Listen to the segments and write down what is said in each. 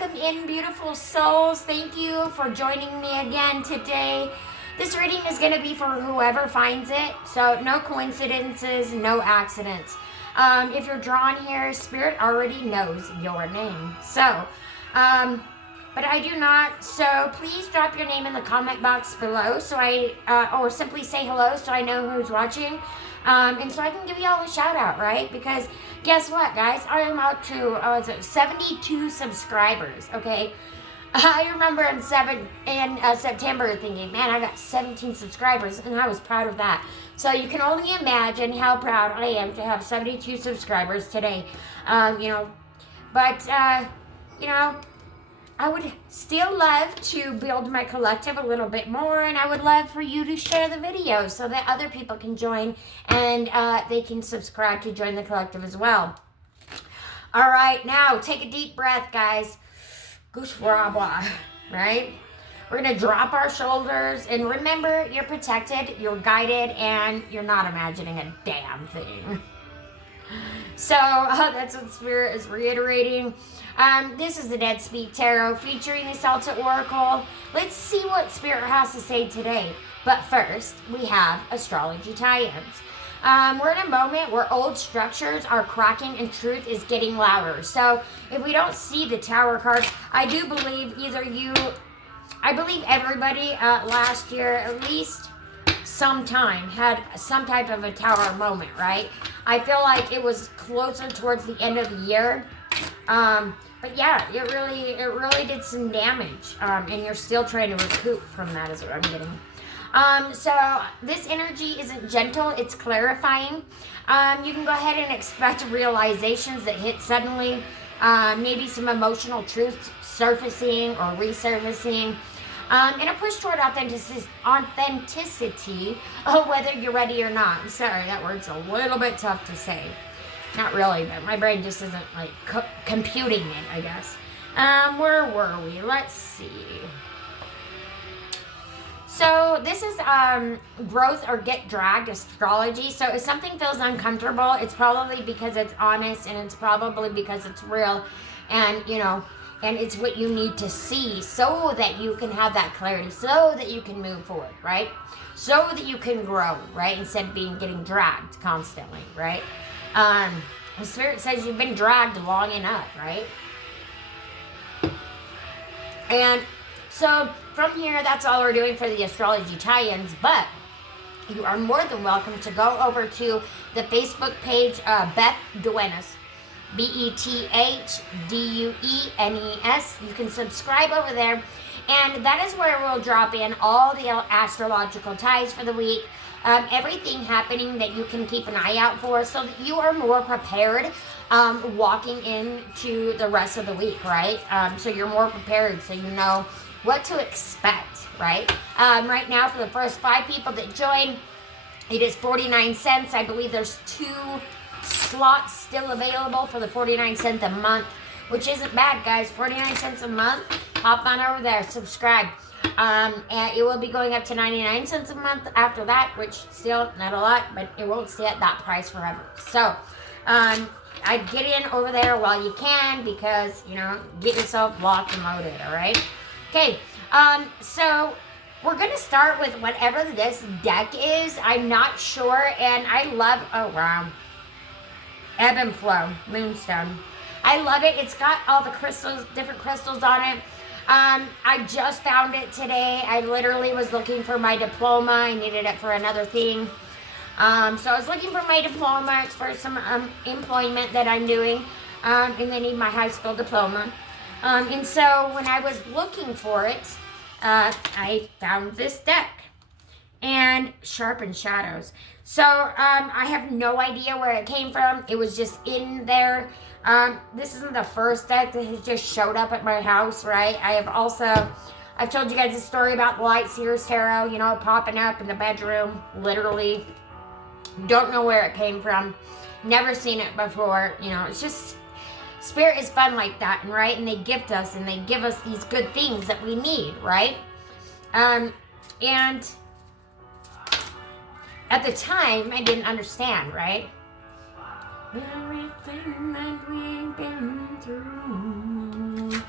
welcome in, beautiful souls. Thank you for joining me again today. This reading is going to be for whoever finds it, so no coincidences, no accidents. If you're drawn here, Spirit already knows your name. So, but I do not. So please drop your name in the comment box below, so or simply say hello, so I know who's watching, and so I can give you all a shout out, right? Because guess what, guys? I am up to 72 subscribers. Okay. I remember in September thinking, man, I got 17 subscribers, and I was proud of that. So you can only imagine how proud I am to have 72 subscribers today. But I would still love to build my collective a little bit more, and I would love for you to share the video so that other people can join, and they can subscribe to join the collective as well. All right, now take a deep breath, guys. Gushwabwa, right? We're going to drop our shoulders, and remember, you're protected, you're guided, and you're not imagining a damn thing. So that's what Spirit is reiterating. This is the Dead Speak Tarot featuring the Celtic Oracle. Let's see what Spirit has to say today. But first, we have astrology tie-ins. We're in a moment where old structures are cracking and truth is getting louder. So if we don't see the Tower card, I do believe I believe everybody last year, at least sometime, had some type of a Tower moment, right? I feel like it was closer towards the end of the year. But yeah, it really did some damage. And you're still trying to recoup from that is what I'm getting. So this energy isn't gentle, it's clarifying. You can go ahead and expect realizations that hit suddenly. Maybe some emotional truth surfacing or resurfacing. And a push toward authenticity, whether you're ready or not. Sorry, that word's a little bit tough to say. Not really, but my brain just isn't like computing it, I guess. Where were we? Let's see. So this is growth or get dragged astrology. So if something feels uncomfortable, it's probably because it's honest, and it's probably because it's real, and and it's what you need to see so that you can have that clarity, so that you can move forward, right? So that you can grow, right? Instead of getting dragged constantly, right? The Spirit says you've been dragged long enough, right? And so from here, that's all we're doing for the astrology tie-ins, but you are more than welcome to go over to the Facebook page, Beth Duenas, BethDuenes. You can subscribe over there, and that is where we'll drop in all the astrological ties for the week. Everything happening that you can keep an eye out for, so that you are more prepared walking into the rest of the week, right? So you're more prepared, so you know what to expect, right? Right now, for the first 5 people that join, it is 49 cents. I believe there's 2 slots still available for the 49 cents a month, which isn't bad, guys. 49 cents a month. Hop on over there, subscribe. And it will be going up to 99 cents a month after that, which still not a lot, but it won't stay at that price forever. So, I'd get in over there while you can, because, get yourself locked and loaded, all right? Okay, so we're going to start with whatever this deck is. I'm not sure, and I love, oh wow, Ebb and Flow, Moonstone. I love it. It's got all the crystals, different crystals on it. I just found it today. I literally was looking for my diploma. I needed it for another thing. So I was looking for my diploma. It's for some employment that I'm doing, and I need my high school diploma. And so when I was looking for it, I found this deck, and Sharpened Shadows. So I have no idea where it came from. It was just in there. This isn't the first deck that has just showed up at my house, right? I've told you guys a story about the Light Seers Tarot, popping up in the bedroom, literally. Don't know where it came from. Never seen it before. It's just, Spirit is fun like that, and right? And they gift us, and they give us these good things that we need, right? And at the time, I didn't understand, right? Everything that we've been through.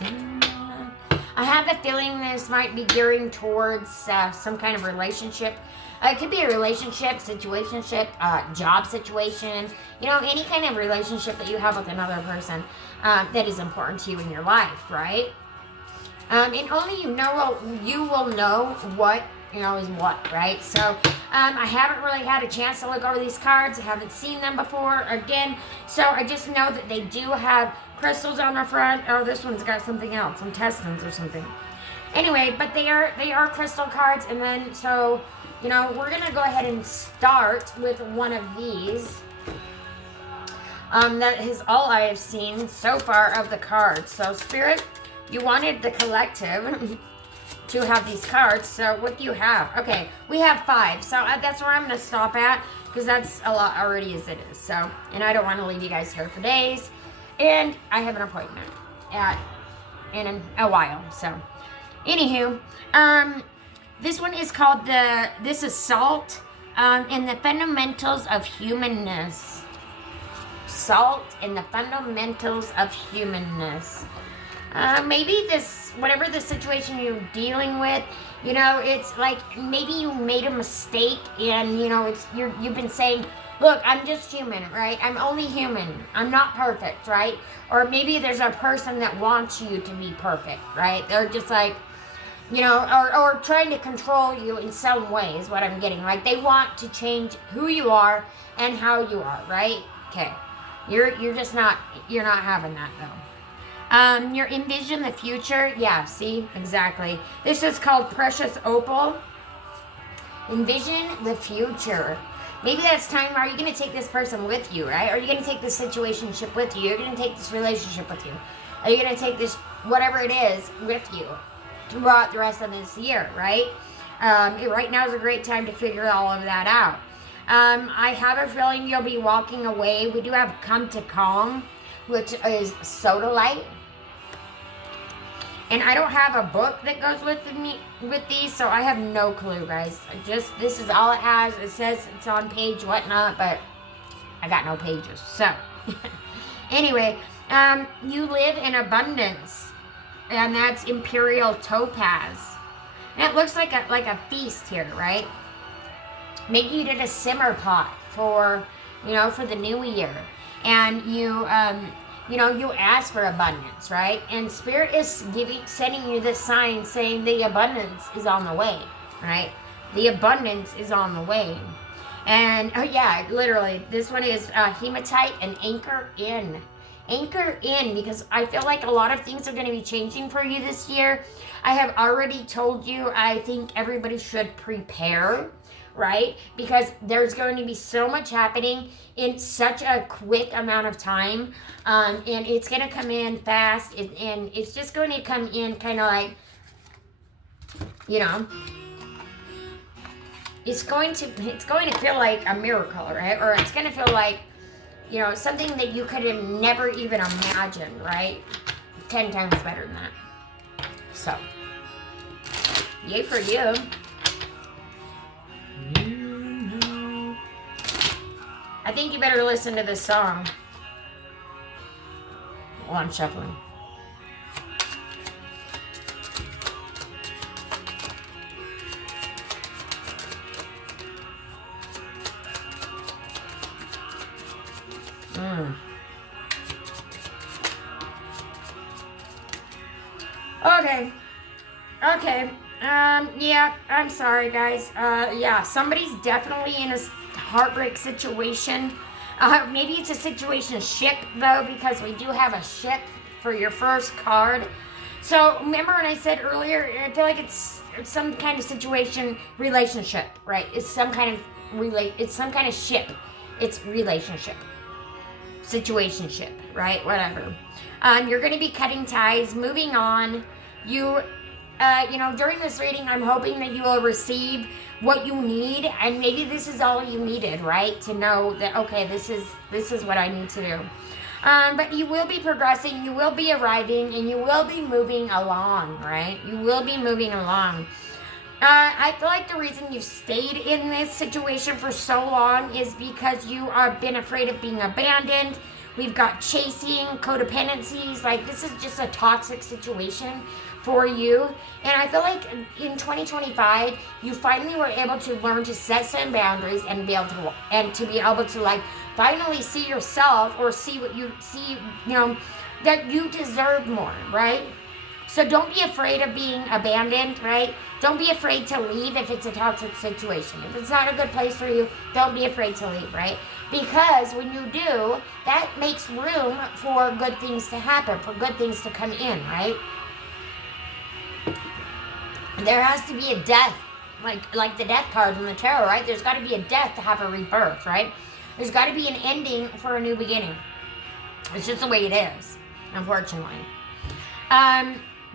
I have a feeling this might be gearing towards some kind of relationship. It could be a relationship, situationship, job situation, you know, any kind of relationship that you have with another person that is important to you in your life, right? And only you will know what, you know, is what, right? So I haven't really had a chance to look over these cards. I haven't seen them before, again. So I just know that they do have crystals on the front. Oh, this one's got something else, some intestines or something. Anyway, but they are crystal cards, and then so, you know, we're gonna go ahead and start with one of these. That is all I have seen so far of the cards. So Spirit, you wanted the collective to have these cards. So what do you have? Okay, we have 5. So that's where I'm gonna stop at, because that's a lot already as it is. So, and I don't want to leave you guys here for days. And I have an appointment in a while. So, anywho, this one is called this is Salt, in the Fundamentals of Humanness. Salt in the Fundamentals of Humanness. Maybe this, whatever the situation you're dealing with, you know, it's like maybe you made a mistake, and you know, you've been saying, look, I'm just human, right? I'm only human. I'm not perfect, right? Or maybe there's a person that wants you to be perfect, right? They're just like, you know, or trying to control you in some way is what I'm getting. Like they want to change who you are and how you are, right? Okay. You're just not, you're not having that though. You envision the future. Yeah, see? Exactly. This is called Precious Opal. Envision the future. Maybe that's time. Are you going to take this person with you, right? Are you going to take this situationship with you? You're going to take this relationship with you. Are you going to take this, whatever it is, with you throughout the rest of this year, right? Right now is a great time to figure all of that out. I have a feeling you'll be walking away. We do have Come to Calm, which is Sodalite. And I don't have a book that goes with these, so I have no clue, guys. This is all it has. It says it's on page whatnot, but I got no pages. So, anyway, you live in abundance, and that's Imperial Topaz. And it looks like a feast here, right? Maybe you did a simmer pot for, you know, for the new year, and you ask for abundance, right? And Spirit is sending you this sign saying the abundance is on the way, right? The abundance is on the way. And, oh yeah, literally, this one is Hematite and Anchor In. Anchor in, because I feel like a lot of things are going to be changing for you this year. I have already told you, I think everybody should prepare, right? Because there's going to be so much happening in such a quick amount of time, and it's going to come in fast, and it's just going to come in kind of like, you know, it's going to feel like a miracle, right? Or it's going to feel like, you know, something that you could have never even imagined, right? 10 times better than that. So, yay for you. I think you better listen to this song while I'm shuffling. Okay. Yeah, I'm sorry, guys. Yeah, somebody's definitely in a heartbreak situation. Maybe it's a situation ship, though, because we do have a ship for your first card. So, remember when I said earlier, I feel like it's some kind of situation, relationship, right? It's some kind of ship. It's relationship. Situationship, right? Whatever. You're going to be cutting ties, moving on. During this reading, I'm hoping that you will receive what you need, and maybe this is all you needed, right? To know that, okay, this is what I need to do. But you will be progressing, you will be arriving, and you will be moving along, right? You will be moving along. I feel like the reason you've stayed in this situation for so long is because you have been afraid of being abandoned, We've got chasing, codependencies. Like, this is just a toxic situation for you. And I feel like in 2025, you finally were able to learn to set some boundaries and be able to like finally see yourself, or see what you see, that you deserve more, right? So don't be afraid of being abandoned, right? Don't be afraid to leave if it's a toxic situation. If it's not a good place for you, don't be afraid to leave, right? Because when you do, that makes room for good things to happen, for good things to come in, right? There has to be a death, like the death card in the tarot, right? There's got to be a death to have a rebirth, right? There's got to be an ending for a new beginning. It's just the way it is, unfortunately.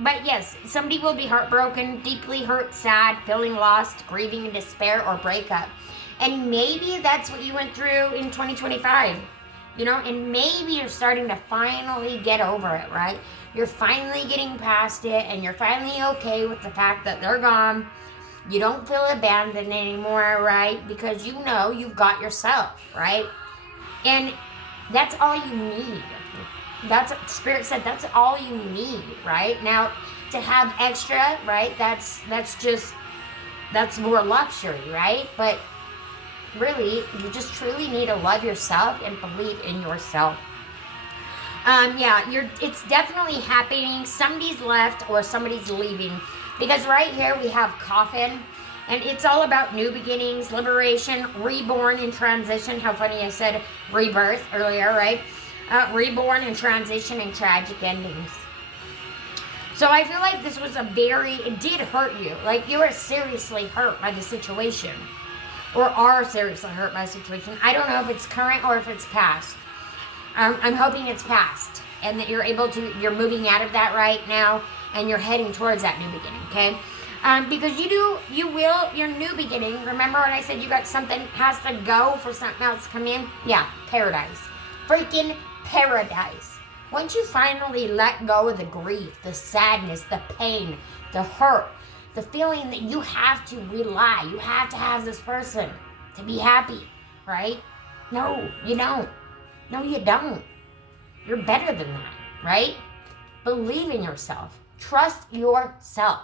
But yes, somebody will be heartbroken, deeply hurt, sad, feeling lost, grieving in despair, or breakup. And maybe that's what you went through in 2025, and maybe you're starting to finally get over it, right? You're finally getting past it, and you're finally okay with the fact that they're gone. You don't feel abandoned anymore, right? Because you know you've got yourself, right? And that's all you need. That's what Spirit said, that's all you need, right? Now, to have extra, right, that's more luxury, right? But really, you just truly need to love yourself and believe in yourself. It's definitely happening. Somebody's left or somebody's leaving. Because right here we have coffin, and it's all about new beginnings, liberation, reborn, and transition. How funny I said rebirth earlier, right? Reborn and transition and tragic endings. So I feel like this was it did hurt you. Like, you were seriously hurt by the situation. Or are seriously hurt by the situation. I don't know if it's current or if it's past. I'm hoping it's past. And that you're moving out of that right now. And you're heading towards that new beginning, okay? Because your new beginning. Remember when I said you got something has to go for something else to come in? Yeah, paradise. Freaking paradise. Once you finally let go of the grief, the sadness, the pain, the hurt, the feeling that you have to rely, you have to have this person to be happy, right? No, you don't. No, you don't. You're better than that, right? Believe in yourself. Trust yourself.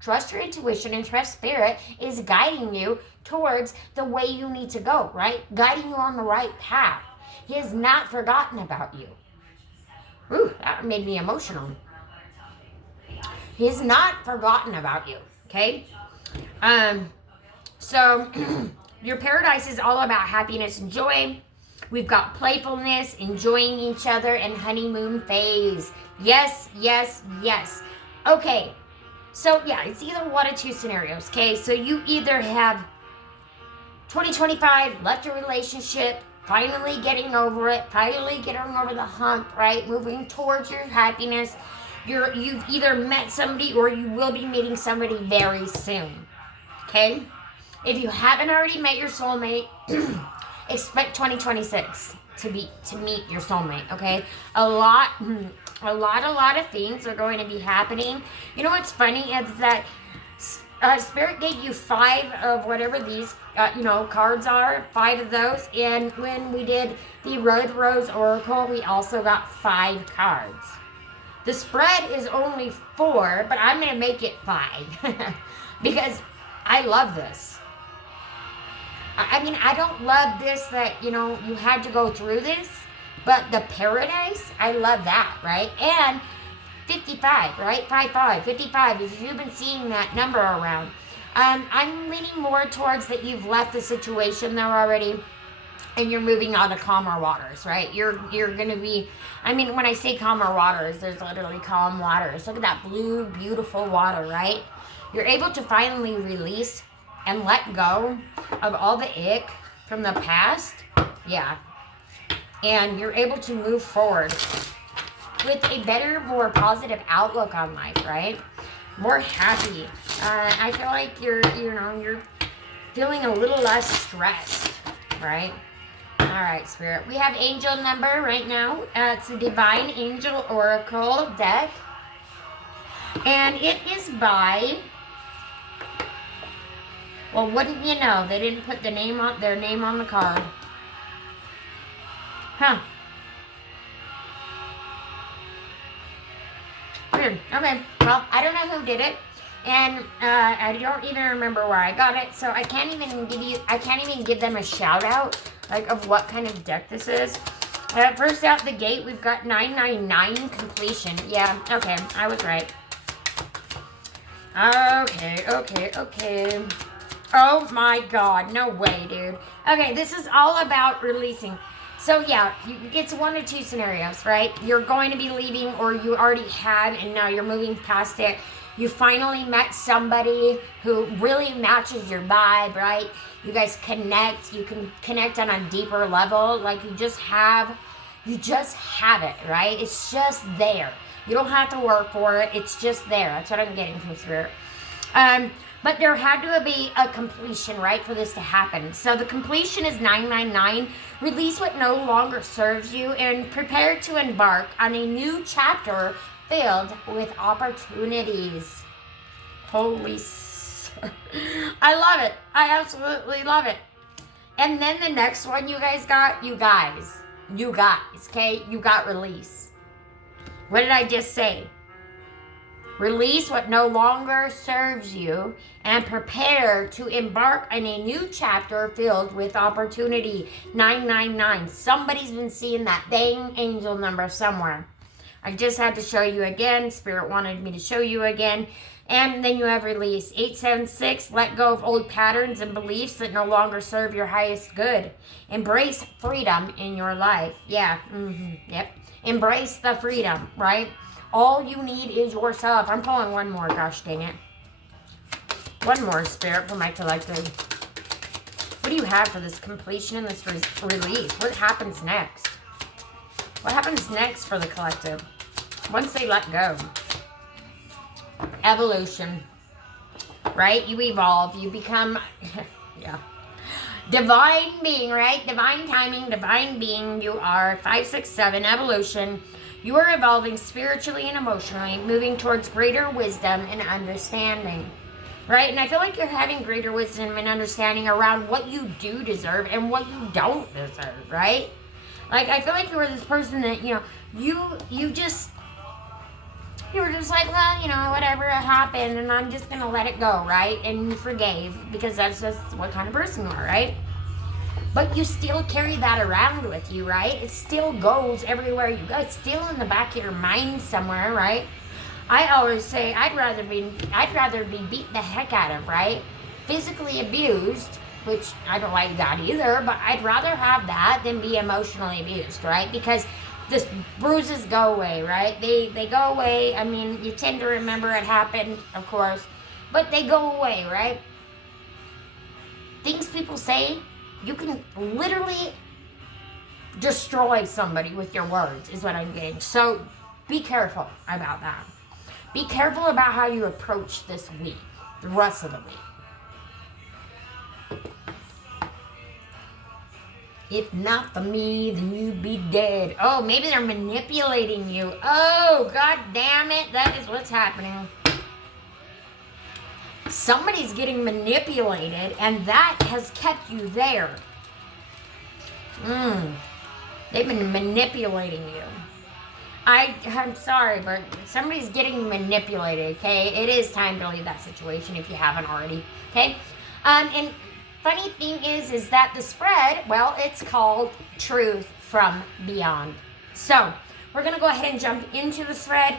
Trust your intuition, and trust Spirit is guiding you towards the way you need to go, right? Guiding you on the right path. He has not forgotten about you. Ooh, that made me emotional. He has not forgotten about you, okay? So your paradise is all about happiness and joy. We've got playfulness, enjoying each other, and honeymoon phase. Yes, yes, yes. Okay, so yeah, it's either one of two scenarios, okay? So you either have 2025, left a relationship, finally getting over it, finally getting over the hump, right? Moving towards your happiness. You've either met somebody or you will be meeting somebody very soon, okay? If you haven't already met your soulmate, expect 2026 to meet your soulmate, okay? A lot of things are going to be happening. You know what's funny is that Spirit gave you 5 of whatever these, cards are, 5 of those. And when we did the Red Rose Oracle, we also got 5 cards. The spread is only 4, but I'm going to make it 5 because I love this. I mean, I don't love this that, you had to go through this, but the paradise, I love that, right? And 55, right? 55 is you've been seeing that number around. I'm leaning more towards that you've left the situation there already and you're moving on to calmer waters, right? You're going to be, when I say calmer waters, there's literally calm waters. Look at that blue, beautiful water, right? You're able to finally release and let go of all the ick from the past. Yeah. And you're able to move forward with a better, more positive outlook on life, right? More happy. I feel like you're feeling a little less stressed, right? All right, Spirit. We have angel number right now. It's a Divine Angel Oracle deck. And it is by, well, wouldn't you know, they didn't put their name on the card. Huh. Weird. Okay. Well, I don't know who did it. And I don't even remember where I got it. So I can't even give them a shout out, like, of what kind of deck this is. First out the gate, we've got 999 completion. Yeah, okay. I was right. Okay. Oh my God, no way, dude. Okay, this is all about releasing. So yeah, it's one of two scenarios, right? You're going to be leaving, or you already had and now you're moving past it. You finally met somebody who really matches your vibe, right? You guys connect. You can connect on a deeper level. Like you just have it, right? It's just there. You don't have to work for it. It's just there. That's what I'm getting from Spirit. But there had to be a completion, right, for this to happen. So the completion is 999. Release what no longer serves you and prepare to embark on a new chapter filled with opportunities. Holy I love it. I absolutely love it. And then the next one you guys got, you guys, okay? You got release. What did I just say? Release what no longer serves you and prepare to embark on a new chapter filled with opportunity. 999. Somebody's been seeing that dang angel number somewhere. I just had to show you again. Spirit wanted me to show you again. And then you have release. 876, let go of old patterns and beliefs that no longer serve your highest good. Embrace freedom in your life. Yeah, yep. Embrace the freedom, right? All you need is yourself. I'm pulling one more, gosh dang it. One more, Spirit, for my collective. What do you have for this completion and this release? What happens next? What happens next for the collective once they let go? Evolution, right? You evolve. You become, yeah. Divine being, right? Divine timing, divine being. You are 567, evolution. You are evolving spiritually and emotionally, moving towards greater wisdom and understanding, right? And I feel like you're having greater wisdom and understanding around what you do deserve and what you don't deserve, right? Like, I feel like you were this person that, you know, you were just like, well, you know, whatever happened, and I'm just going to let it go, right? And you forgave, because that's just what kind of person you are, right? But you still carry that around with you, right? It still goes everywhere you go. It's still in the back of your mind somewhere, right? I always say I'd rather be beat the heck out of, right? Physically abused, which I don't like that either, but I'd rather have that than be emotionally abused, right? Because the bruises go away, right? They go away. I mean, you tend to remember it happened, of course, but they go away, right? Things people say, you can literally destroy somebody with your words, is what I'm getting. So be careful about that. Be careful about how you approach this week, the rest of the week. If not for me, then you'd be dead. Oh, maybe they're manipulating you. Oh, God damn it. That is what's happening. Somebody's getting manipulated, and that has kept you there. They've been manipulating you. I'm sorry, but somebody's getting manipulated, okay? It is time to leave that situation if you haven't already, okay? And funny thing is that the spread, well, it's called Truth from Beyond. So, we're going to go ahead and jump into the spread.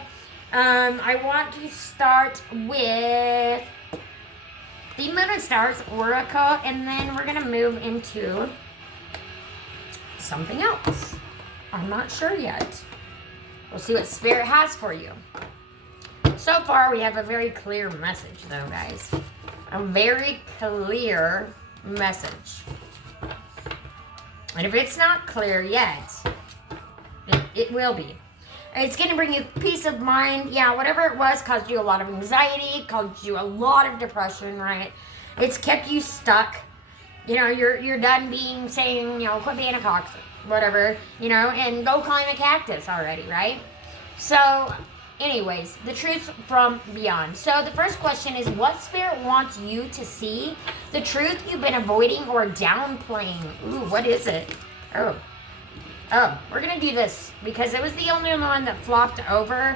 I want to start with the Moon and Stars Oracle, and then we're going to move into something else. I'm not sure yet. We'll see what Spirit has for you. So far, we have a very clear message, though, guys. A very clear message. And if it's not clear yet, it will be. It's going to bring you peace of mind. Yeah, whatever it was caused you a lot of anxiety, caused you a lot of depression, right? It's kept you stuck. You know, you're done saying, you know, quit being a cock, whatever, you know, and go climb a cactus already, right? So, anyways, the truth from beyond. So the first question is, what Spirit wants you to see? The truth you've been avoiding or downplaying. Ooh, what is it? Oh, we're going to do this because it was the only one that flopped over.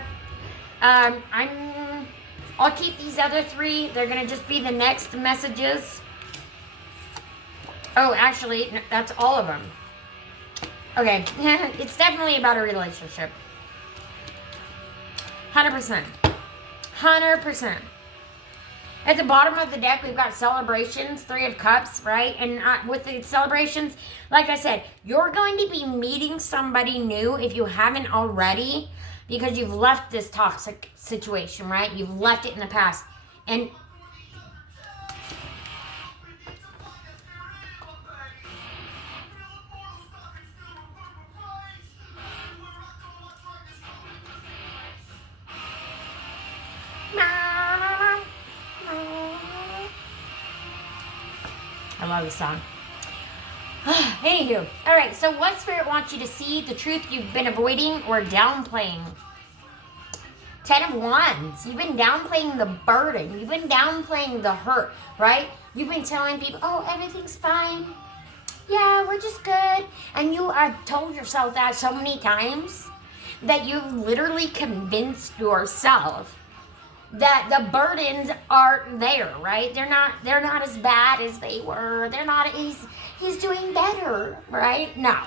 I'll keep these other 3. They're going to just be the next messages. Oh, actually, no, that's all of them. Okay. It's definitely about a relationship. 100%. 100%. At the bottom of the deck, we've got celebrations, 3 of cups, right? And with the celebrations, like I said, you're going to be meeting somebody new if you haven't already, because you've left this toxic situation, right? You've left it in the past. And I love this song. Anywho, all right, so what Spirit wants you to see, the truth you've been avoiding or downplaying? 10 of Wands. You've been downplaying the burden. You've been downplaying the hurt, right? You've been telling people, oh, everything's fine. Yeah, we're just good. And you have told yourself that so many times that you've literally convinced yourself that the burdens aren't there, right? They're not as bad as they were. They're not, he's doing better, right? No.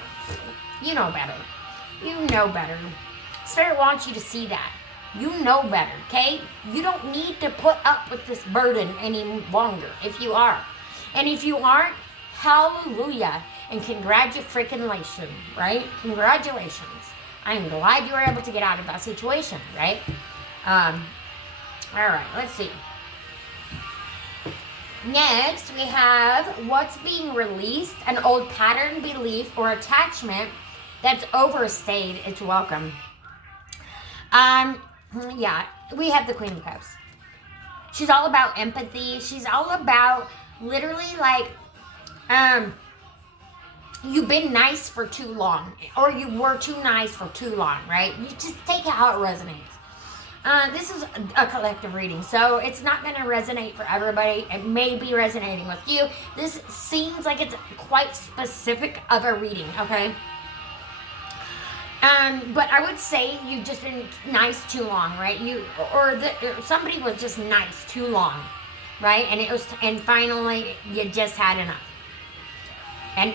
You know better. You know better. Spirit wants you to see that. You know better, okay? You don't need to put up with this burden any longer if you are. And if you aren't, hallelujah. And congratulations, right? Congratulations. I'm glad you were able to get out of that situation, right? All right, let's see. Next, we have what's being released, an old pattern, belief, or attachment that's overstayed its welcome. Yeah, we have the Queen of Cups. She's all about empathy. She's all about literally like, you've been nice for too long, or you were too nice for too long, right? You just take it how it resonates. This is a collective reading, so it's not going to resonate for everybody. It may be resonating with you. This seems like it's quite specific of a reading, okay? But I would say you've just been nice too long, right? Somebody was just nice too long, right? And finally you just had enough. And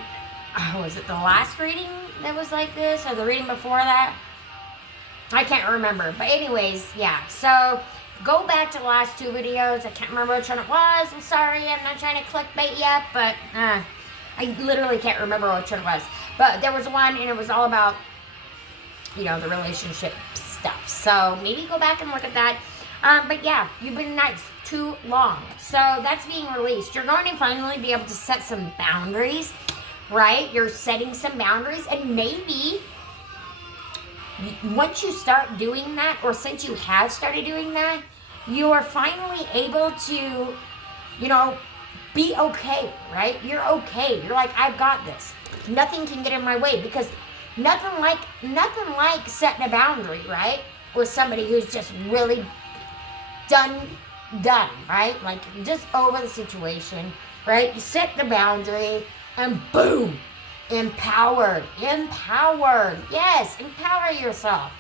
was it the last reading that was like this, or the reading before that? I can't remember. But anyways, yeah. So go back to the last 2 videos. I can't remember which one it was. I'm sorry. I'm not trying to clickbait yet, but I literally can't remember which one it was. But there was one, and it was all about, the relationship stuff. So maybe go back and look at that. But yeah, you've been nice too long. So that's being released. You're going to finally be able to set some boundaries, right? You're setting some boundaries, and maybe once you start doing that, or since you have started doing that, you are finally able to, be okay, right? You're okay. You're like, I've got this. Nothing can get in my way, because nothing like setting a boundary, right? With somebody who's just really done, right? Like, just over the situation, right? You set the boundary, and boom, empowered. Yes, empower yourself.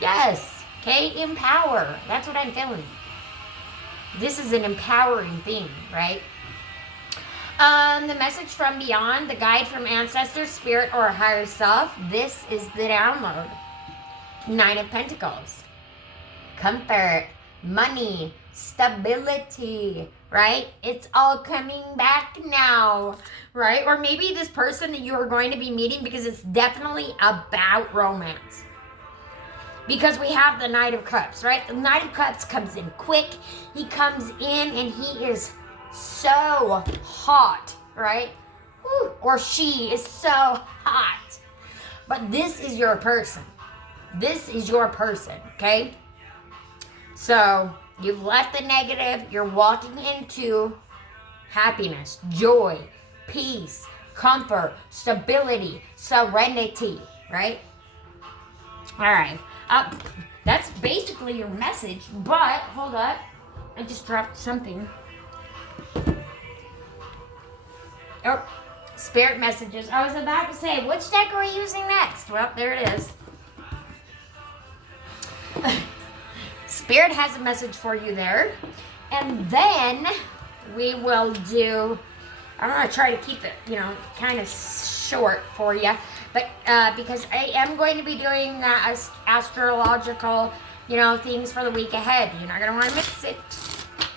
Yes, okay, empower. That's what I'm feeling. This is an empowering thing, right? The message from beyond, the guide from ancestors, spirit, or higher self. This is the download. 9 of Pentacles. Comfort, money, stability, right? It's all coming back now, right? Or maybe this person that you are going to be meeting, because it's definitely about romance. Because we have the Knight of Cups, right? The Knight of Cups comes in quick. He comes in and he is so hot, right? Woo. Or she is so hot. But this is your person. This is your person, okay? So you've left the negative. You're walking into happiness, joy, peace, comfort, stability, serenity, right? All right. That's basically your message, but hold up. I just dropped something. Oh, spirit messages. I was about to say, which deck are we using next? Well, there it is. Spirit has a message for you there. And then we will do, I'm going to try to keep it, kind of short for you. But because I am going to be doing astrological, things for the week ahead. You're not going to want to miss it.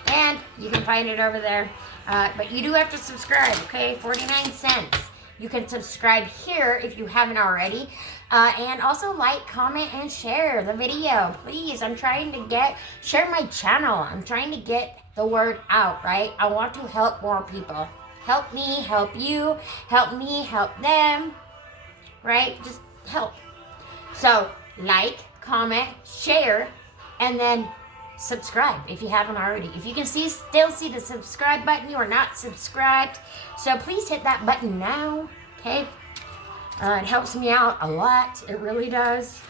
And you can find it over there. But you do have to subscribe, okay? 49 cents. You can subscribe here if you haven't already. And also like, comment, and share the video. Please, I'm trying to share my channel. I'm trying to get the word out, right? I want to help more people. Help me, help you, help me, help them, right? Just help. So, like, comment, share, and then subscribe if you haven't already. If you can still see the subscribe button, you are not subscribed. So please hit that button now, okay? It helps me out a lot. It really does.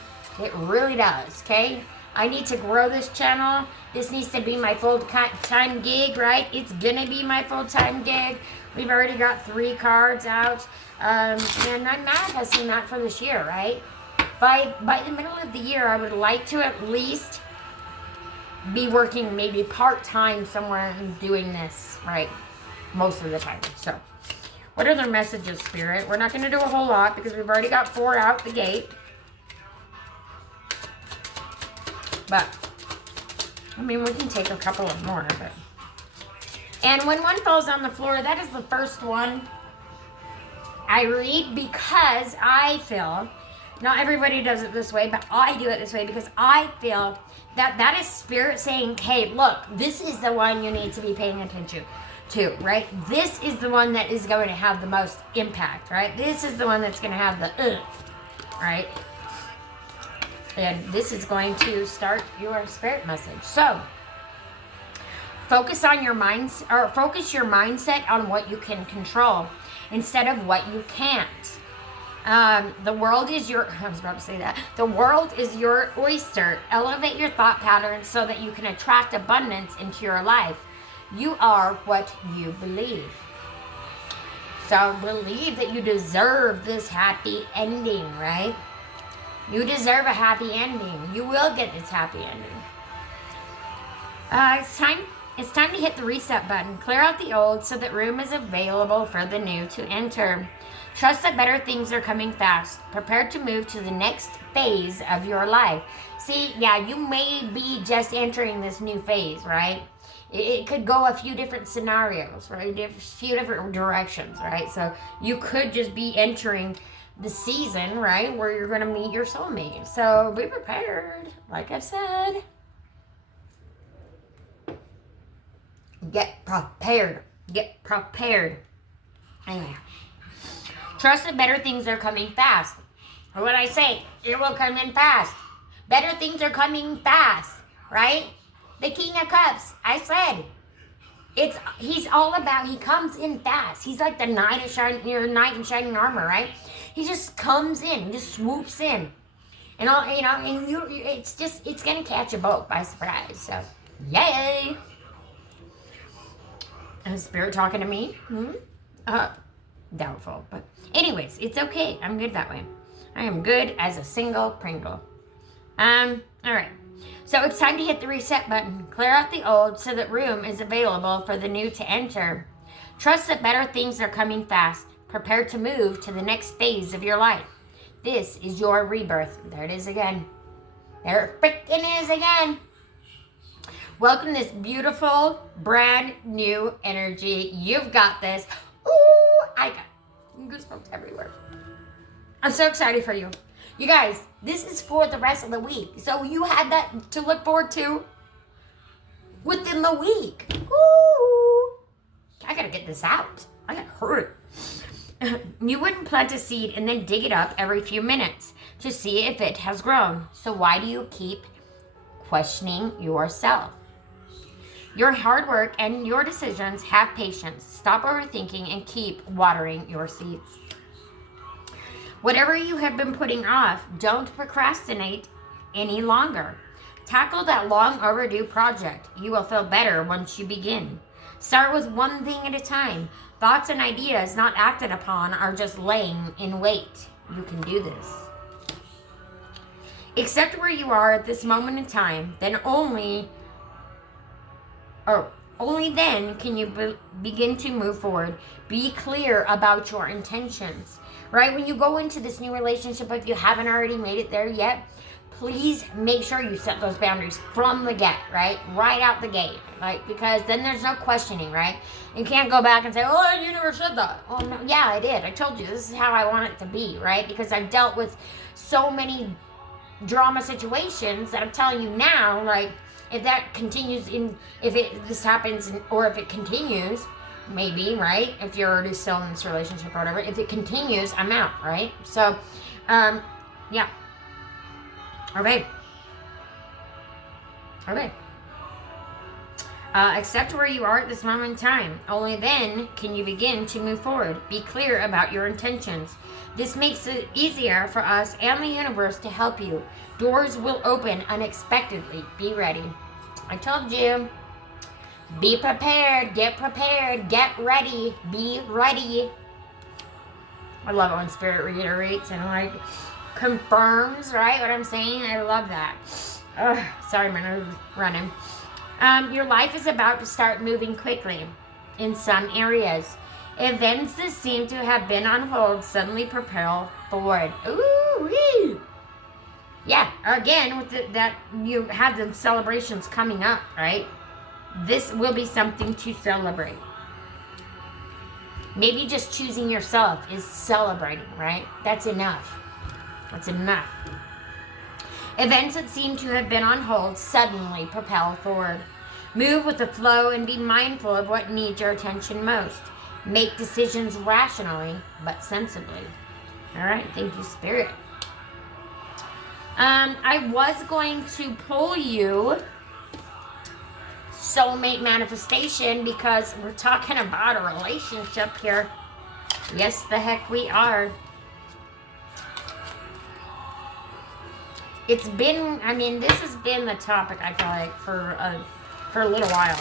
It really does, okay? I need to grow this channel. This needs to be my full-time gig, right? It's gonna be my full-time gig. We've already got 3 cards out. And I'm manifesting that for this year, right? By the middle of the year, I would like to at least be working maybe part-time somewhere and doing this, right? Most of the time. So, what are their messages, Spirit? We're not going to do a whole lot because we've already got 4 out the gate. But, I mean, we can take a couple of more, but. And when one falls on the floor, that is the first one I read because I feel, not everybody does it this way, but I do it this way because I feel that is Spirit saying, hey, look, this is the one you need to be paying attention to, right? This is the one that is going to have the most impact, right? This is the one that's going to have the right? And this is going to start your Spirit message. So, focus your mindset on what you can control instead of what you can't. The world is your oyster. Elevate your thought patterns so that you can attract abundance into your life. You are what you believe. So believe that you deserve this happy ending, right? You deserve a happy ending. You will get this happy ending. It's time to hit the reset button. Clear out the old so that room is available for the new to enter. Trust that better things are coming fast. Prepare to move to the next phase of your life. See, yeah, you may be just entering this new phase, right? It could go a few different scenarios, right? A few different directions, right? So you could just be entering the season, right, where you're going to meet your soulmate. So be prepared, like I've said. Get prepared. Get prepared. Anyway. Trust that better things are coming fast. Or what I say, it will come in fast. Better things are coming fast, right? The King of Cups, I said, he's all about, he comes in fast. He's like the knight in shining armor, right? He just comes in, he just swoops in. And all, it's gonna catch you both by surprise. So, yay! Is Spirit talking to me? Doubtful, but anyways, it's okay. I'm good that way. I am good as a single Pringle. All right. So it's time to hit the reset button. Clear out the old so that room is available for the new to enter. Trust that better things are coming fast. Prepare to move to the next phase of your life. This is your rebirth. There it is again. There it freaking is again. Welcome this beautiful, brand new energy. You've got this. Ooh, I got goosebumps everywhere. I'm so excited for you. You guys, this is for the rest of the week. So you had that to look forward to within the week. Ooh. I gotta get this out. I got hurt. You wouldn't plant a seed and then dig it up every few minutes to see if it has grown. So why do you keep questioning yourself? Your hard work and your decisions, have patience. Stop overthinking and keep watering your seeds. Whatever you have been putting off, don't procrastinate any longer. Tackle that long overdue project. You will feel better once you begin. Start with one thing at a time. Thoughts and ideas not acted upon are just laying in wait. You can do this. Accept where you are at this moment in time. Then only then can you begin to move forward. Be clear about your intentions, right? When you go into this new relationship, if you haven't already made it there yet, please make sure you set those boundaries from the get, right? Right out the gate, right? Because then there's no questioning, right? You can't go back and say, oh, you never said that. Oh, no, yeah, I did. I told you this is how I want it to be, right? Because I've dealt with so many drama situations that I'm telling you now, like, if that continues this happens, or if it continues, maybe, right? If you're already still in this relationship or whatever, if it continues, I'm out, right? So, yeah. Okay. Accept where you are at this moment in time. Only then can you begin to move forward. Be clear about your intentions. This makes it easier for us and the universe to help you. Doors will open unexpectedly. Be ready. I told you. Be prepared. Get ready. Be ready. I love it when Spirit reiterates and like confirms, right, what I'm saying. I love that. Sorry, my nerves running. Your life is about to start moving quickly in some areas. Events that seem to have been on hold suddenly propel forward. Ooh-wee. Yeah, again, with that you have the celebrations coming up, right? This will be something to celebrate. Maybe just choosing yourself is celebrating, right? That's enough. Events that seem to have been on hold suddenly propel forward. Move with the flow and be mindful of what needs your attention most. Make decisions rationally, but sensibly. All right, thank you, Spirit. I was going to pull you soulmate manifestation because we're talking about a relationship here. Yes, the heck we are. It's been, this has been the topic, I feel like, for a little while.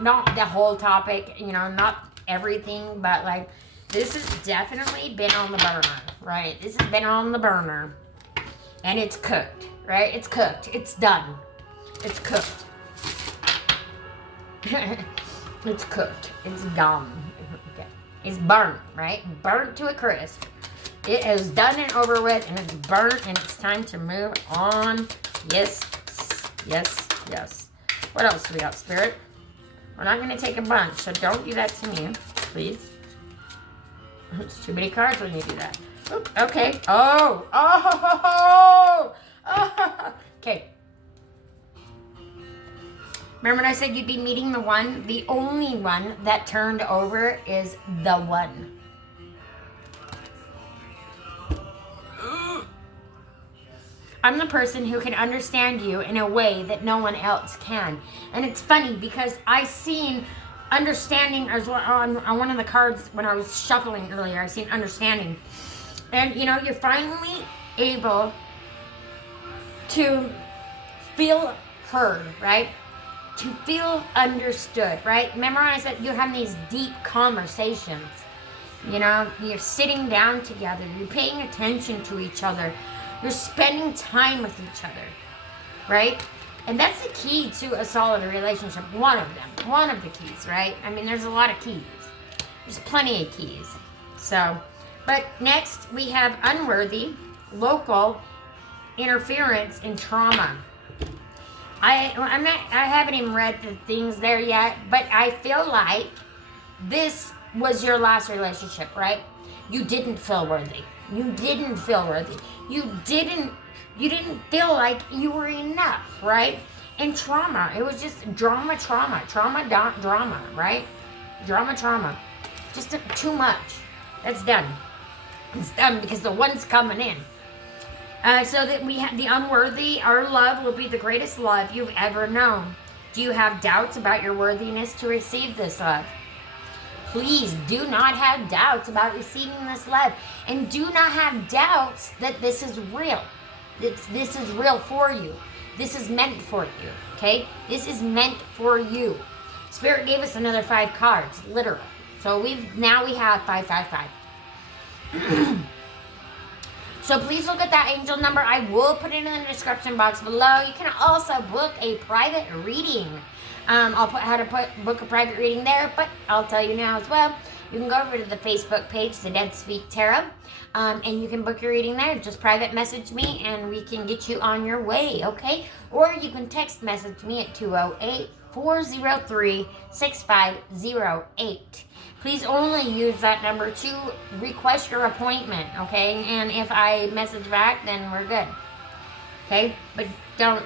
Not the whole topic, not everything, but like, this has definitely been on the burner, right? This has been on the burner. And it's cooked, right? It's cooked. It's done. It's cooked. It's cooked. It's done. Okay. It's burnt, right? Burnt to a crisp. It is done and over with, and it's burnt, and it's time to move on. Yes. What else do we got, Spirit? We're not going to take a bunch, so don't do that to me, please. It's too many cards when you do that. Oop, okay. Oh. Okay. Remember when I said you'd be meeting the one? The only one that turned over is the one. I'm the person who can understand you in a way that no one else can. And it's funny because I seen understanding as well on one of the cards when I was shuffling earlier. I seen understanding. And you're finally able to feel heard, right? To feel understood, right? Remember when I said you're having these deep conversations? You're sitting down together. You're paying attention to each other. You're spending time with each other, right? And that's the key to a solid relationship. One of them. One of the keys, right? There's a lot of keys. There's plenty of keys. So, but next we have unworthy, local interference, and trauma. I haven't even read the things there yet, but I feel like this was your last relationship, right? You didn't feel worthy. You didn't feel worthy. You didn't feel like you were enough, right? And trauma. It was just drama, right? Drama. Just too much. That's done. It's done because the one's coming in. So that we have the unworthy, our love will be the greatest love you've ever known. Do you have doubts about your worthiness to receive this love? Please do not have doubts about receiving this love. And do not have doubts that this is real. This is real for you. This is meant for you. Okay? This is meant for you. Spirit gave us another 5 cards, literally. So we have 555. So please look at that angel number. I will put it in the description box below. You can also book a private reading. I'll put how to book a private reading there, but I'll tell you now as well. You can go over to the Facebook page, The Dead Sweet Tarot, and you can book your reading there. Just private message me, and we can get you on your way, okay? Or you can text message me at 208-403-6508. Please only use that number to request your appointment, okay? And if I message back, then we're good, okay? But don't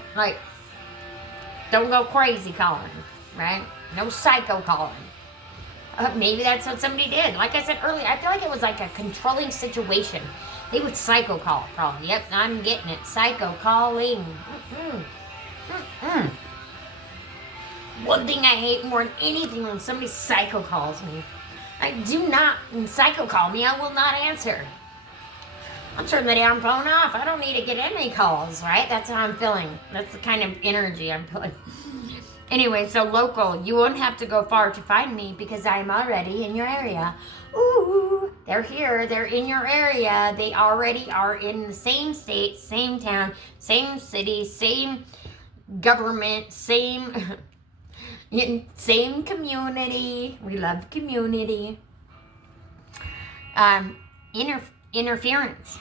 go crazy calling, right? No psycho calling. Maybe that's what somebody did. Like I said earlier, I feel like it was like a controlling situation. They would psycho call, probably. Yep, I'm getting it. Psycho calling. One thing I hate more than anything when somebody psycho calls me. Do not psycho call me. I will not answer. I'm turning the damn phone off. I don't need to get any calls, right? That's how I'm feeling. That's the kind of energy I'm feeling. Anyway, so local, you won't have to go far to find me because I'm already in your area. Ooh, they're here. They're in your area. They already are in the same state, same town, same city, same government, same community. We love community. Interference.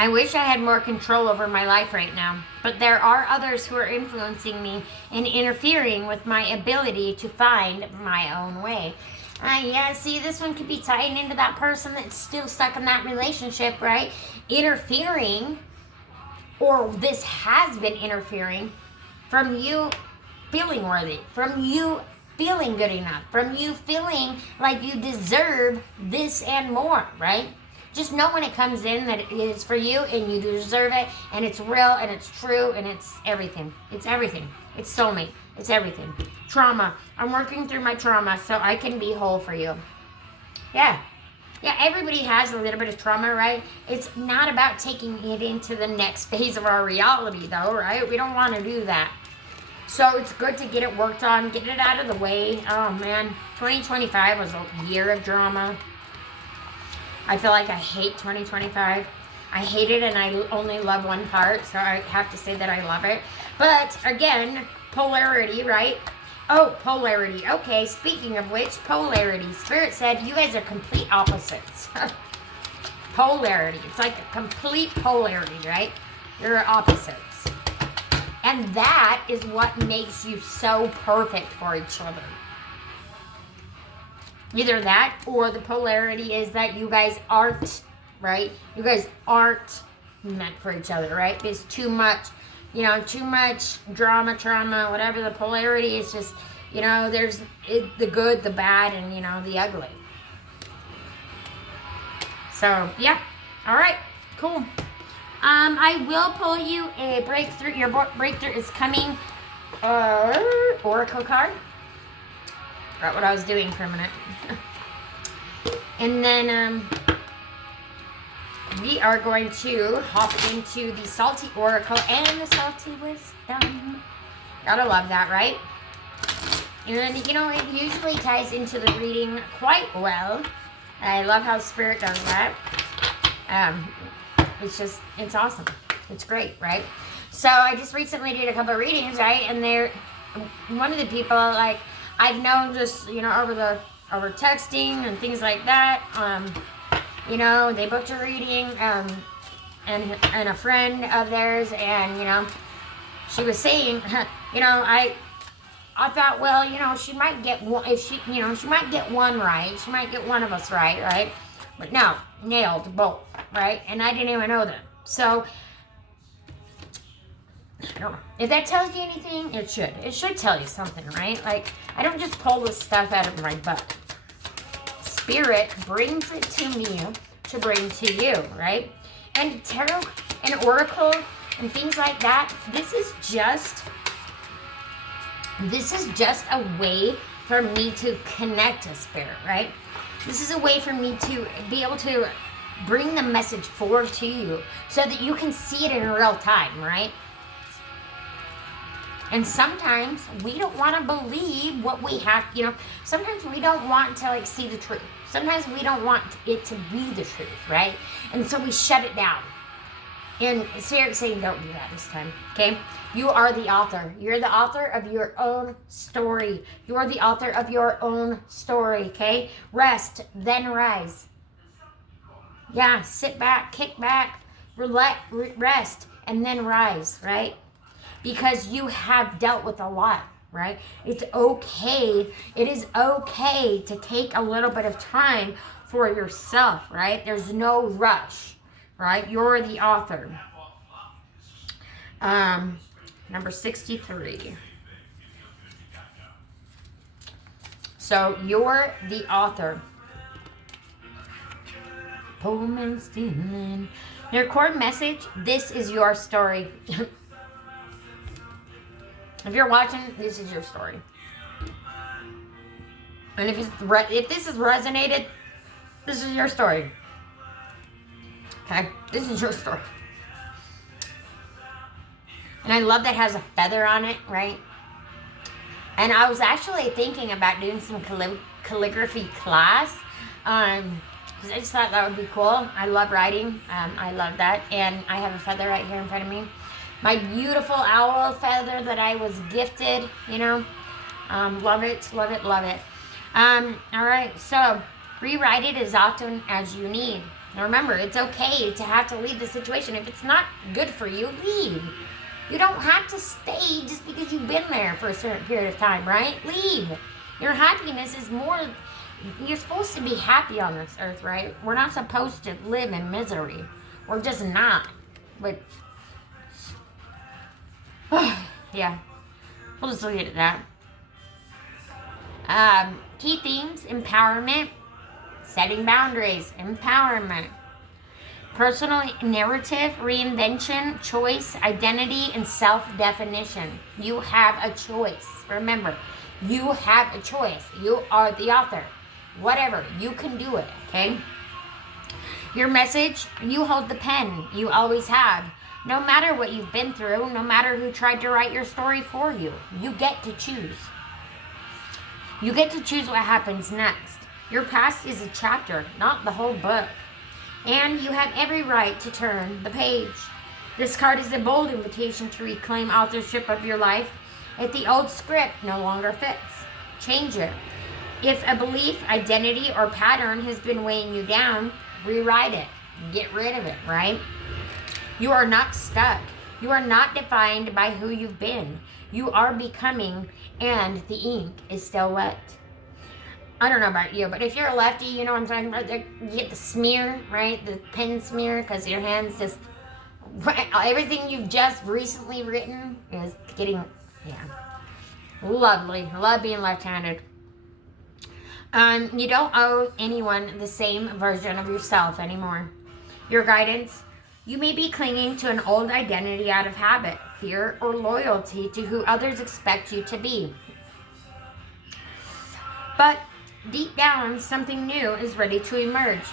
I wish I had more control over my life right now, but there are others who are influencing me and interfering with my ability to find my own way. Yeah, see, this one could be tied into that person that's still stuck in that relationship, right? Interfering, or this has been interfering from you feeling worthy, from you feeling good enough, from you feeling like you deserve this and more, right? Just know when it comes in that it is for you and you deserve it, and it's real and it's true and it's everything. It's everything. It's soulmate. It's everything. Trauma. I'm working through my trauma so I can be whole for you. Yeah. Yeah, everybody has a little bit of trauma, right? It's not about taking it into the next phase of our reality, though, right? We don't want to do that. So it's good to get it worked on, get it out of the way. Oh, man. 2025 was a year of drama. I feel like I hate 2025. I hate it, and I only love one part, so I have to say that I love it. But, again, polarity, right? Oh, polarity. Okay, speaking of which, polarity. Spirit said you guys are complete opposites. Polarity. It's like a complete polarity, right? You're opposites. And that is what makes you so perfect for each other. Either that, or the polarity is that you guys aren't, right? You guys aren't meant for each other, right? There's too much, too much drama, trauma, whatever. The polarity is just, there's the good, the bad, and, the ugly. So, yeah. All right. Cool. I will pull you a breakthrough. Your breakthrough is coming. Oracle card. Forgot what I was doing for a minute. And then we are going to hop into the Salty Oracle and the Salty Wisdom. Gotta love that, right? And, it usually ties into the reading quite well. I love how Spirit does that. It's awesome. It's great, right? So I just recently did a couple of readings, right? And one of the people, like, I've known just, over texting and things like that. They booked a reading, and a friend of theirs, and, she was saying, I thought, well, she might get one, she might get one right. She might get one of us right? But no, nailed both, right? And I didn't even know them. So, I don't know. If that tells you anything, it should. It should tell you something, right? Like, I don't just pull this stuff out of my butt. Spirit brings it to me to bring to you, right? And tarot and oracle and things like that, this is just a way for me to connect to Spirit, right? This is a way for me to be able to bring the message forward to you so that you can see it in real time, right? And sometimes we don't want to believe what we have, sometimes we don't want to like see the truth. Sometimes we don't want it to be the truth, right? And so we shut it down. And Spirit's saying, don't do that this time, okay? You are the author. You're the author of your own story. You are the author of your own story, okay? Rest, then rise. Yeah, sit back, kick back, rest, and then rise, right? Because you have dealt with a lot, right? It's okay. It is okay to take a little bit of time for yourself, right? There's no rush, right? You're the author. Number 63. So you're the author. Pullman stealing. Your core message, this is your story. If you're watching, this is your story. And if this has resonated, this is your story. Okay? This is your story. And I love that it has a feather on it, right? And I was actually thinking about doing some calligraphy class. Because I just thought that would be cool. I love writing. I love that. And I have a feather right here in front of me. My beautiful owl feather that I was gifted, love it, love it, love it. All right, so rewrite it as often as you need. Now remember, it's okay to have to leave the situation. If it's not good for you, leave. You don't have to stay just because you've been there for a certain period of time, right? Leave. Your happiness is more, you're supposed to be happy on this earth, right? We're not supposed to live in misery. We're just not. But yeah, we'll just leave it at that. Key themes: empowerment, setting boundaries, empowerment, personal narrative, reinvention, choice, identity, and self-definition. You have a choice. Remember, you have a choice. You are the author. Whatever, you can do it, okay? Your message: you hold the pen. You always have. No matter what you've been through, no matter who tried to write your story for you, you get to choose. You get to choose what happens next. Your past is a chapter, not the whole book. And you have every right to turn the page. This card is a bold invitation to reclaim authorship of your life. If the old script no longer fits, change it. If a belief, identity, or pattern has been weighing you down, rewrite it. Get rid of it, right? You are not stuck. You are not defined by who you've been. You are becoming, and the ink is still wet. I don't know about you, but if you're a lefty, you know what I'm talking about? You get the smear, right? The pen smear, because your hands just, everything you've just recently written is getting, lovely. Love being left-handed. You don't owe anyone the same version of yourself anymore. Your guidance: you may be clinging to an old identity out of habit, fear, or loyalty to who others expect you to be. But deep down, something new is ready to emerge.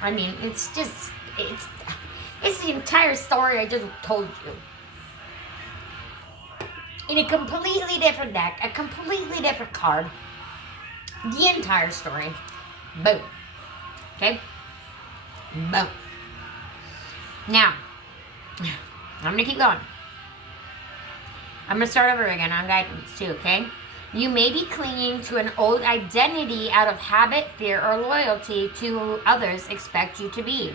I mean, it's the entire story I just told you. In a completely different deck, a completely different card. The entire story. Boom. Okay? Boom. Now, I'm going to keep going. I'm going to start over again on guidance too, okay? You may be clinging to an old identity out of habit, fear, or loyalty to who others expect you to be.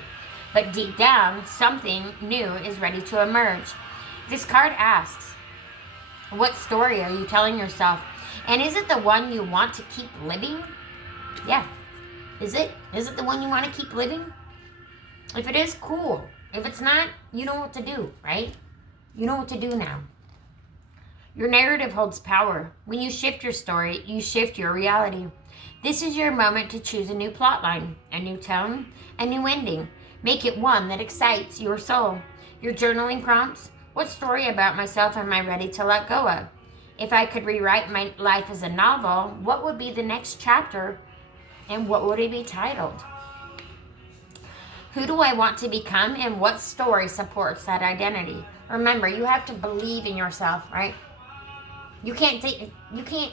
But deep down, something new is ready to emerge. This card asks, what story are you telling yourself? And is it the one you want to keep living? Yeah. Is it? Is it the one you want to keep living? If it is, cool. If it's not, you know what to do, right? You know what to do now. Your narrative holds power. When you shift your story, you shift your reality. This is your moment to choose a new plotline, a new tone, a new ending. Make it one that excites your soul. Your journaling prompts: what story about myself am I ready to let go of? If I could rewrite my life as a novel, what would be the next chapter, and what would it be titled? Who do I want to become, and what story supports that identity? Remember, you have to believe in yourself, right? You can't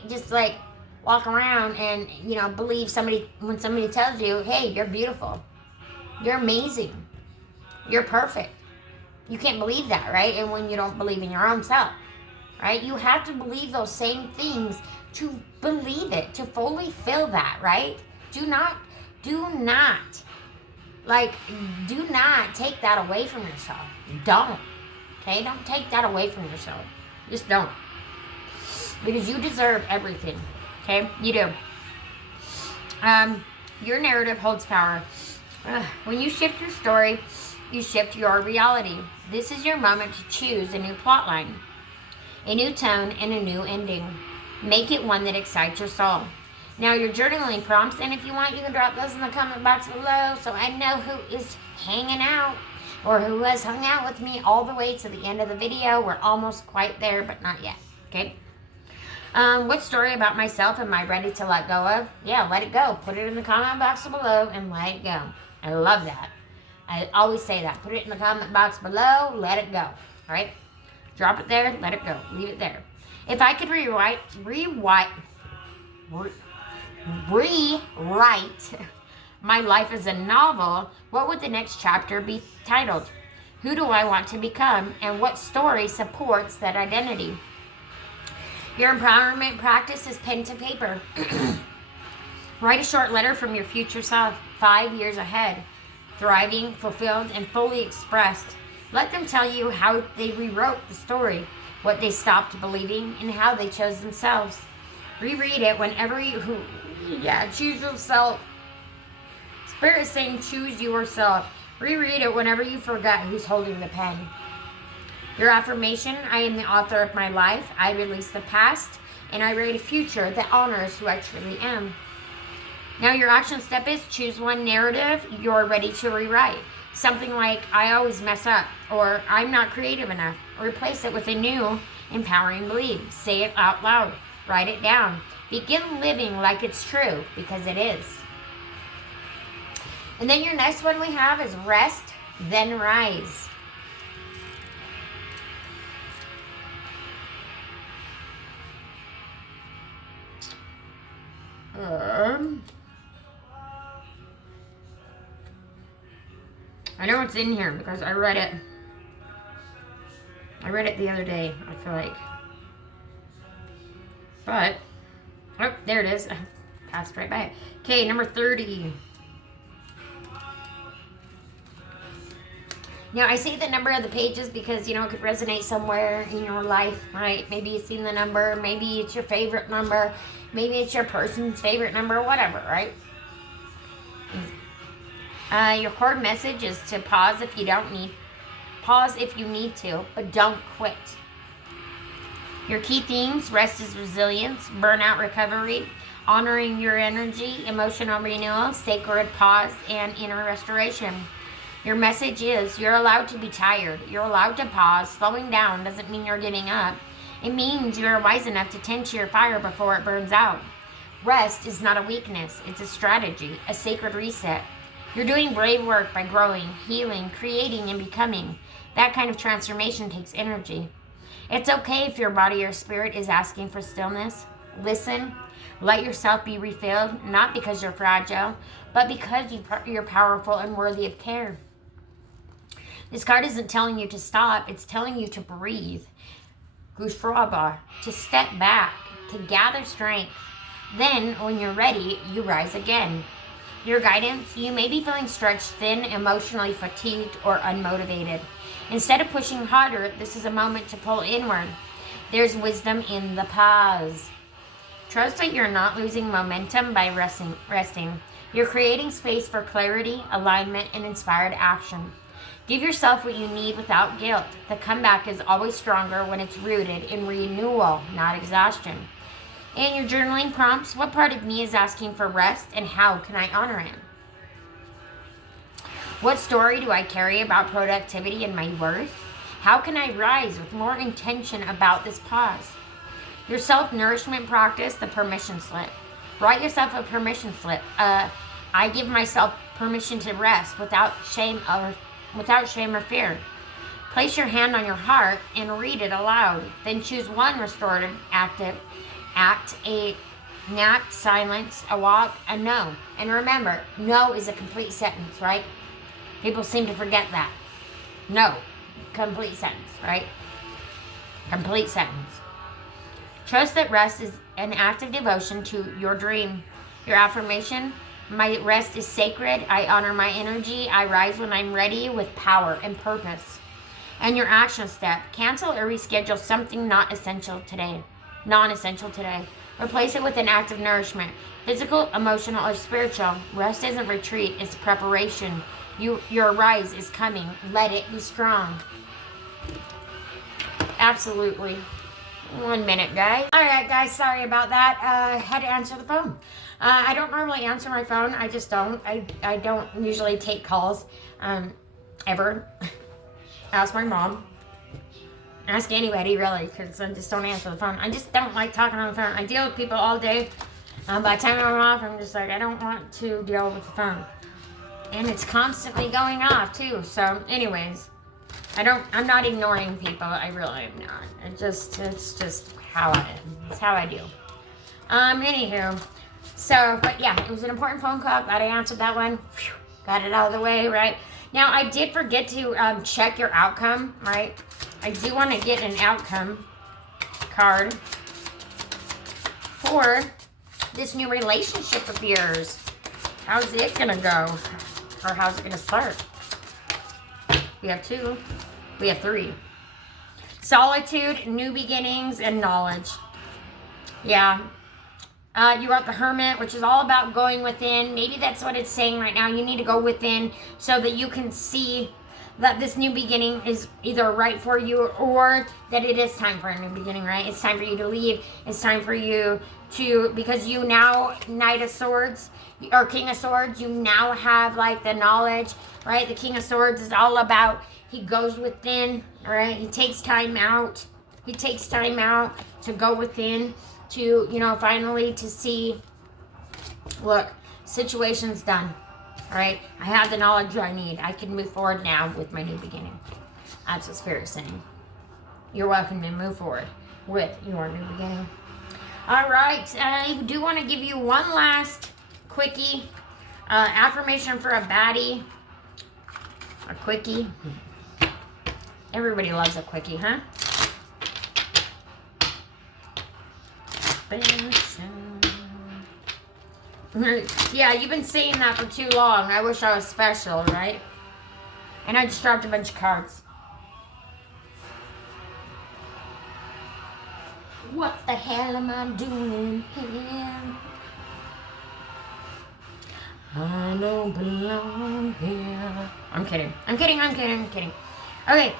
just like walk around and, you know, believe when somebody tells you, hey, you're beautiful, you're amazing, you're perfect. You can't believe that, right? And when you don't believe in your own self, right? You have to believe those same things to believe it, to fully feel that, right? Do not take that away from yourself. Don't. Okay? Don't take that away from yourself. Just don't. Because you deserve everything. Okay? You do. Your narrative holds power. When you shift your story, you shift your reality. This is your moment to choose a new plot line, a new tone, and a new ending. Make it one that excites your soul. Now, your journaling prompts, and if you want, you can drop those in the comment box below so I know who is hanging out or who has hung out with me all the way to the end of the video. We're almost quite there, but not yet. Okay? What story about myself am I ready to let go of? Yeah, let it go. Put it in the comment box below and let it go. I love that. I always say that. Put it in the comment box below, let it go. All right? Drop it there, let it go. Leave it there. If I could rewrite my life as a novel, what would the next chapter be titled? Who do I want to become, and what story supports that identity? Your empowerment practice is pen to paper. Write a short letter from your future self, 5 years ahead, thriving, fulfilled, and fully expressed. Let them tell you how they rewrote the story, what they stopped believing, and how they chose themselves. Reread it whenever choose yourself. Spirit is saying choose yourself. Reread it whenever you forget who's holding the pen. Your affirmation: I am the author of my life. I release the past, and I write a future that honors who I truly am. Now your action step is choose one narrative you're ready to rewrite. Something like, I always mess up, or I'm not creative enough. Replace it with a new, empowering belief. Say it out loud. Write it down. Begin living like it's true, because it is. And then your next one we have is rest, then rise. I know it's in here because I read it. I read it the other day, I feel like. But, oh, there it is. I passed right by it. Okay, number 30. Now, I say the number of the pages because, you know, it could resonate somewhere in your life, right? Maybe you've seen the number. Maybe it's your favorite number. Maybe it's your person's favorite number, whatever, right? Your core message is to pause if you need to, but don't quit. Your key themes: rest is resilience, burnout recovery, honoring your energy, emotional renewal, sacred pause, and inner restoration. Your message is you're allowed to be tired. You're allowed to pause. Slowing down doesn't mean you're giving up. It means you're wise enough to tend to your fire before it burns out. Rest is not a weakness. It's a strategy, a sacred reset. You're doing brave work by growing, healing, creating, and becoming. That kind of transformation takes energy. It's okay if your body or spirit is asking for stillness. Listen. Let yourself be refilled, not because you're fragile, but because you're powerful and worthy of care. This card isn't telling you to stop. It's telling you to breathe. Gushrabar, to step back, to gather strength. Then, when you're ready, you rise again. Your guidance: you may be feeling stretched thin, emotionally fatigued, or unmotivated. Instead of pushing harder, this is a moment to pull inward. There's wisdom in the pause. Trust that you're not losing momentum by resting. You're creating space for clarity, alignment, and inspired action. Give yourself what you need without guilt. The comeback is always stronger when it's rooted in renewal, not exhaustion. And your journaling prompts: what part of me is asking for rest, and how can I honor it? What story do I carry about productivity and my worth? How can I rise with more intention about this pause? Your self-nourishment practice, the permission slip. Write yourself a permission slip. I give myself permission to rest without shame or fear. Place your hand on your heart and read it aloud. Then choose one restorative act, a nap, silence, a walk, a no. And remember, no is a complete sentence, right? People seem to forget that. No, complete sentence, right? Complete sentence. Trust that rest is an act of devotion to your dream. Your affirmation: my rest is sacred. I honor my energy. I rise when I'm ready with power and purpose. And your action step: cancel or reschedule something non-essential today. Replace it with an act of nourishment, physical, emotional, or spiritual. Rest isn't retreat, it's preparation. Your rise is coming. Let it be strong. Absolutely. 1 minute, guys. All right, guys, sorry about that. Had to answer the phone. I don't normally answer my phone. I just don't. I don't usually take calls, ever. Ask my mom. Ask anybody, really, because I just don't answer the phone. I just don't like talking on the phone. I deal with people all day. By the time I'm off, I'm just like, I don't want to deal with the phone. And it's constantly going off, too. So, anyways, I'm not ignoring people. I really am not. It's just how I am. It's how I do. Anywho. So, but yeah, it was an important phone call. Glad I answered that one. Whew, got it out of the way, right? Now, I did forget to check your outcome, right? I do want to get an outcome card for this new relationship of yours. How's it going to go? Or how's it going to start? We have 2. We have 3. Solitude, new beginnings, and knowledge. Yeah. You got the Hermit, which is all about going within. Maybe that's what it's saying right now. You need to go within so that you can see that this new beginning is either right for you or that it is time for a new beginning, right? It's time for you to leave. It's time for you to, because you now, Knight of Swords or King of Swords, you now have like the knowledge, right? The King of Swords is all about, he goes within, all right? He takes time out. He takes time out to go within, to, finally to see, look, situation's done. All right, I have the knowledge I need. I can move forward now with my new beginning. That's what Spirit's saying. You're welcome to move forward with your new beginning. All right, I do want to give you one last quickie. Affirmation for a baddie. A quickie. Everybody loves a quickie, huh? Yeah, you've been saying that for too long. I wish I was special, right? And I just dropped a bunch of cards. What the hell am I doing here? I don't belong here. I'm kidding. Okay,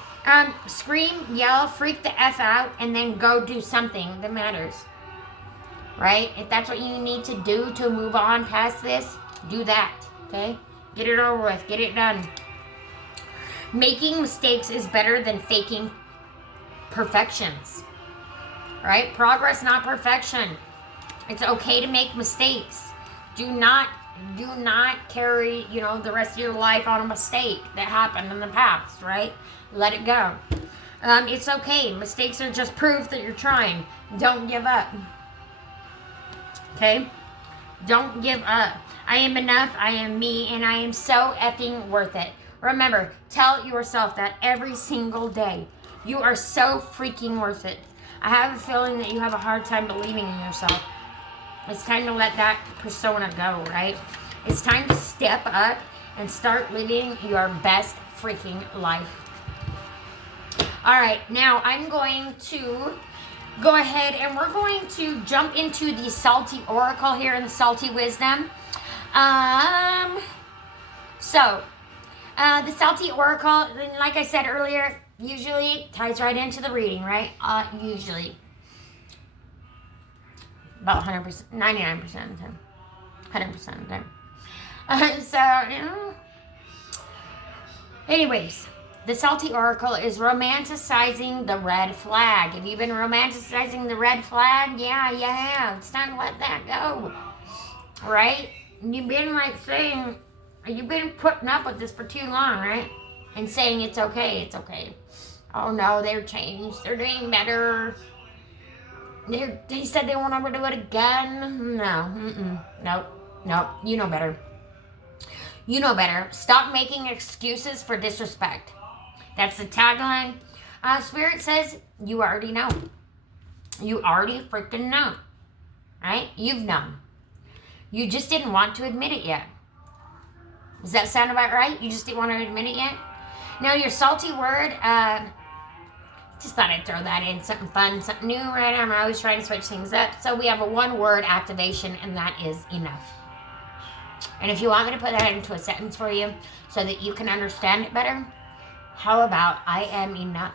scream, yell, freak the F out, and then go do something that matters. Right? If that's what you need to do to move on past this, do that. Okay? Get it over with. Get it done. Making mistakes is better than faking perfections. Right? Progress, not perfection. It's okay to make mistakes. Do not carry, the rest of your life on a mistake that happened in the past, right? Let it go. It's okay. Mistakes are just proof that you're trying. Don't give up. Okay? Don't give up. I am enough. I am me. And I am so effing worth it. Remember, tell yourself that every single day. You are so freaking worth it. I have a feeling that you have a hard time believing in yourself. It's time to let that persona go, right? It's time to step up and start living your best freaking life. All right, now I'm going to go ahead and we're going to jump into the Salty Oracle here in the Salty Wisdom. The Salty Oracle, like I said earlier, usually ties right into the reading, right? Usually. About 100%, 99% of the time. 100% of the time. Anyways, the Salty Oracle is romanticizing the red flag. Have you been romanticizing the red flag? Yeah, you have. It's time to let that go. Right? You've been you've been putting up with this for too long, right? And saying it's okay, it's okay. Oh no, they're changed. They're doing better. They said they won't ever do it again. No, nope, nope. You know better. You know better. Stop making excuses for disrespect. That's the tagline. Spirit says you already know. You already freaking know. Right? You've known. You just didn't want to admit it yet. Does that sound about right? You just didn't want to admit it yet? Now, your salty word, just thought I'd throw that in. Something fun, something new, right? I'm always trying to switch things up. So we have a one-word activation, and that is enough. And if you want me to put that into a sentence for you so that you can understand it better, how about I am enough?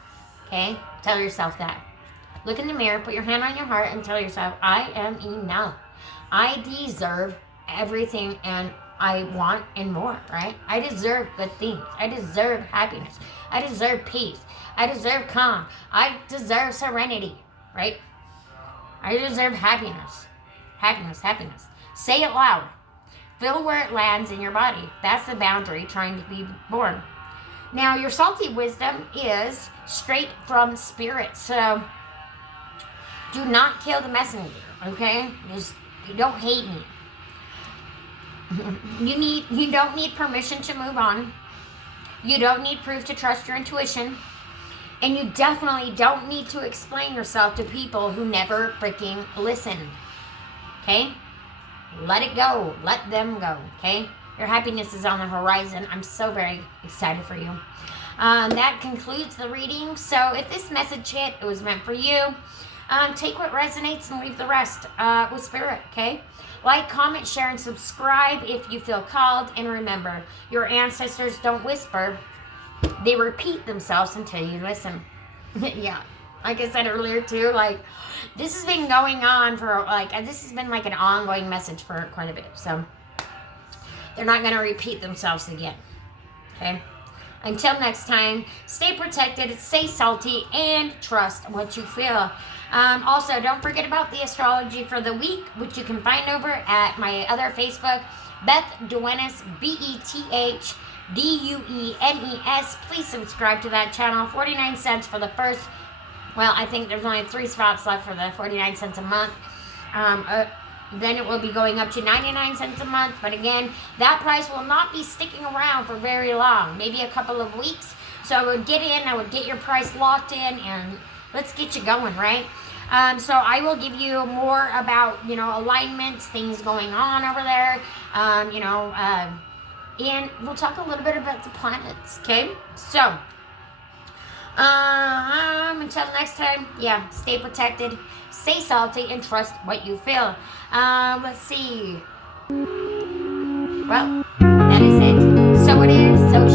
Okay? Tell yourself that. Look in the mirror, put your hand on your heart, and tell yourself, I am enough. I deserve everything and I want and more, right? I deserve good things. I deserve happiness. I deserve peace. I deserve calm. I deserve serenity, right? I deserve happiness. Happiness, happiness. Say it loud. Feel where it lands in your body. That's the boundary trying to be born. Now, your salty wisdom is straight from spirit. So, do not kill the messenger, okay? You don't hate me. You don't need permission to move on. You don't need proof to trust your intuition. And you definitely don't need to explain yourself to people who never freaking listened. Okay? Let it go. Let them go. Okay? Your happiness is on the horizon. I'm so very excited for you. That concludes the reading. So if this message hit, it was meant for you. Take what resonates and leave the rest with spirit, okay? Like, comment, share, and subscribe if you feel called. And remember, your ancestors don't whisper. They repeat themselves until you listen. Yeah. Like I said earlier, too, like, this has been going on for, this has been like an ongoing message for quite a bit. So, they're not going to repeat themselves again. Okay? Until next time, stay protected, stay salty, and trust what you feel. Also, don't forget about the astrology for the week, which you can find over at my other Facebook, Beth Duenes, BETH DUENES. Please subscribe to that channel. 49 cents for the first, well, I think there's only 3 spots left for the 49 cents a month. Then it will be going up to 99 cents a month. But again, that price will not be sticking around for very long. Maybe a couple of weeks. So I would get in, I would get your price locked in, and let's get you going, right? So I will give you more about, alignments, things going on over there, and we'll talk a little bit about the planets, okay? So, until next time, stay protected, stay salty, and trust what you feel. Let's see. Well, that is it. So it is, so